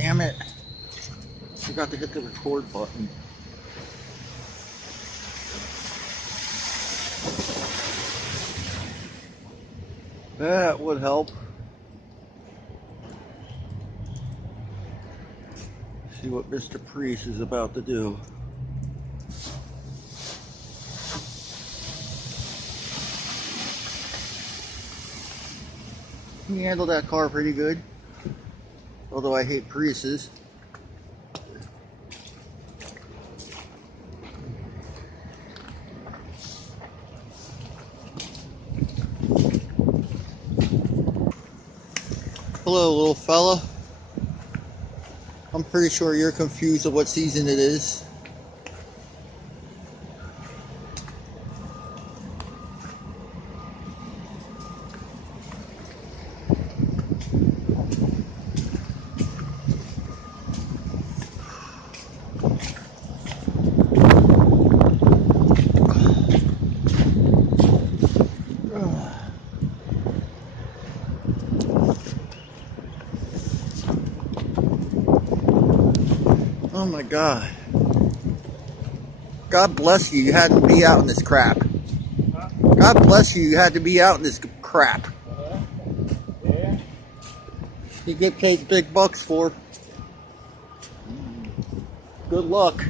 Damn it. Forgot to hit the record button. That would help. See what Mr. Prius is about to do. He handled that car pretty good. Although I hate Priuses. Hello, little fella. I'm pretty sure you're confused of what season it is. Oh my God. God bless you, you had to be out in this crap. God bless you, you had to be out in this crap. Yeah. You get paid big bucks for. Good luck.